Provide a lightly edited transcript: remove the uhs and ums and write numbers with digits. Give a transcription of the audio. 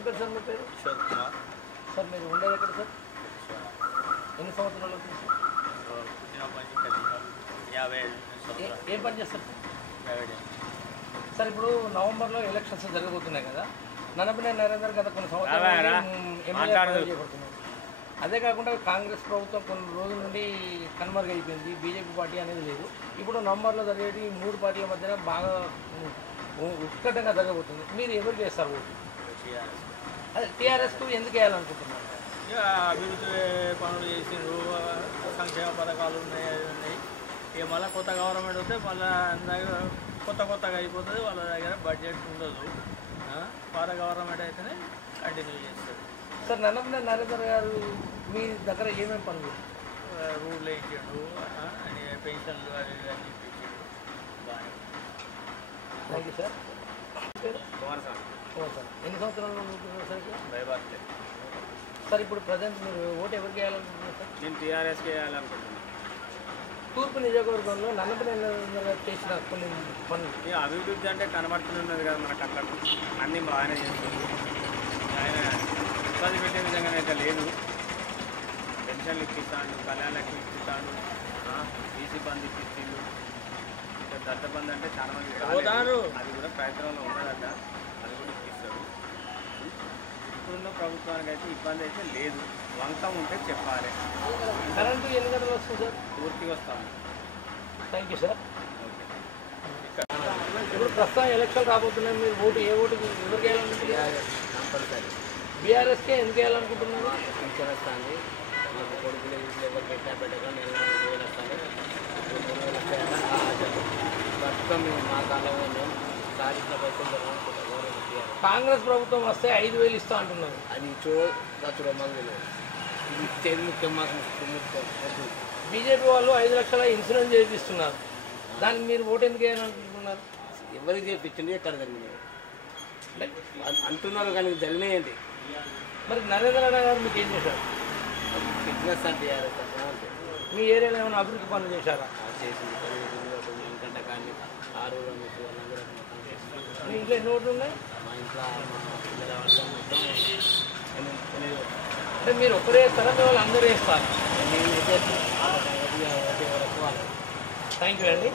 ఏం పేరు సార్ మీ పేరు? సార్ మీరు ఉండేది ఎక్కడ సార్? ఎన్ని సంవత్సరాలు అవుతుంది సార్? ఏం పని చేస్తారు సార్? సార్ ఇప్పుడు నవంబర్లో ఎలక్షన్స్ జరగబోతున్నాయి కదా, నన్నపనేని నరేందర్ గత కొన్ని సంవత్సరాలు ఎమ్మెల్యే చేయబడుతున్నారు. అదే కాకుండా కాంగ్రెస్ ప్రభుత్వం కొన్ని రోజుల నుండి కనుమరుగైపోయింది, బీజేపీ పార్టీ అనేది లేదు. ఇప్పుడు నవంబర్లో జరిగేది 3 పార్టీల మధ్యన బాగా ఉత్కటంగా జరగబోతుంది. మీరు ఎవరికి వేస్తారు ఓటు? అదే టీఆర్ఎస్కు ఎందుకు వేయాలనుకుంటున్నారు? అభివృద్ధి పనులు చేసిండ్రు, సంక్షేమ పథకాలు ఉన్నాయి. ఇక మళ్ళీ కొత్త గవర్నమెంట్ వస్తే మళ్ళీ కొత్తగా అయిపోతుంది. వాళ్ళ దగ్గర బడ్జెట్ ఉండదు. పాత గవర్నమెంట్ అయితేనే కంటిన్యూ చేస్తుంది. సార్ నన్నపనేని నరేందర్ గారు మీ దగ్గర ఏమేమి పనులు? రూల్ వేయించాడు, అని పెన్షన్లు అవి అన్నీ ఇప్పించాడు. బాగా. Thank you sir. సార్ ఎన్ని సంవత్సరాలు ఉంటున్నారు సార్ ఇక్కడ? భయపడలే సార్ ఇప్పుడు ప్రజెంట్ మీరు ఓటు ఎవరికి వేయాలనుకుంటున్నారు సార్? నేను టీఆర్ఎస్కి వేయాలనుకుంటున్నాను. తూర్పు నియోజకవర్గంలో నన్నపనేని నరేందర్ గారు చేసిన కొన్ని పనులు అభివృద్ధి అంటే కనబడుతున్నది కదా మనకు, అట్లా అన్నీ బాగానే చేస్తుంది. ఆయన ఇబ్బంది పెట్టే విధంగా అయితే లేదు. పెన్షన్లు ఇప్పిస్తాడు, కళ్యాణాలకు ఇప్పిస్తాడు, ఈసీ బంద్ ఇప్పిస్తాడు. ఇంకా దత్త బంద్ అంటే చాలా మంది రాలేదు. అది కూడా ప్రయత్నంలో ఉన్నదట, అది కూడా ఇప్పిస్తాడు. ఇప్పుడున్న ప్రభుత్వానికి అయితే ఇబ్బంది అయితే లేదు. వంకం ఉంటే చెప్పాలి. కరెంటు ఎన్ని గంటలు వస్తుంది సార్? పూర్తిగా వస్తాను. Thank you sir. ఇప్పుడు ప్రస్తుతం ఎలక్షన్ రాబోతున్నాయి, మీరు ఓటు ఏ ఓటుకి ఎవరికి వేయాలనుకుంటున్నారు? కంపల్సరీ బీఆర్ఎస్కే ఎందుకు వేయాలనుకుంటున్నారు? పింఛన్ వస్తుంది, మాకు కొడుకులు ఎవరు పెట్టగా నేను 3,000 వస్తాను. 3,000 వస్తాయని ప్రస్తుతం మేము మా కాలంలో మేము సాధించిన పైసలు కాంగ్రెస్ ప్రభుత్వం వస్తే 5,000 ఇస్తా అంటున్నారు. అది చూడమంది ఇది ఇచ్చేది ముఖ్యం, మాకు ముఖ్యం. బీజేపీ వాళ్ళు 5 లక్షల ఇన్సూరెన్స్ చేపిస్తున్నారు, దానికి మీరు ఓటు ఎందుకు వేయాలనుకుంటున్నారు? ఎవరికి చేయించండి, ఎక్కడ జరిగినాయి అంటున్నారు కానీ జరిగినాయండి. మరి నరేంద్ర గారు మీకు ఏం చేశారు? బిజినెస్ అంటే మీ ఏరియాలో ఏమైనా అభివృద్ధి పనులు చేశారా? చేసింది. గంట కానీ 6 మీ ఇంట్లో ఎన్ని ఓట్లు ఉన్నాయి? మా ఇంట్లో మా పిల్లల వర్షం మొత్తం అంటే మీరు ఒకరే వేస్తారా, వాళ్ళు అందరూ వేస్తారు? నేను వరకు థ్యాంక్ యూ అండి.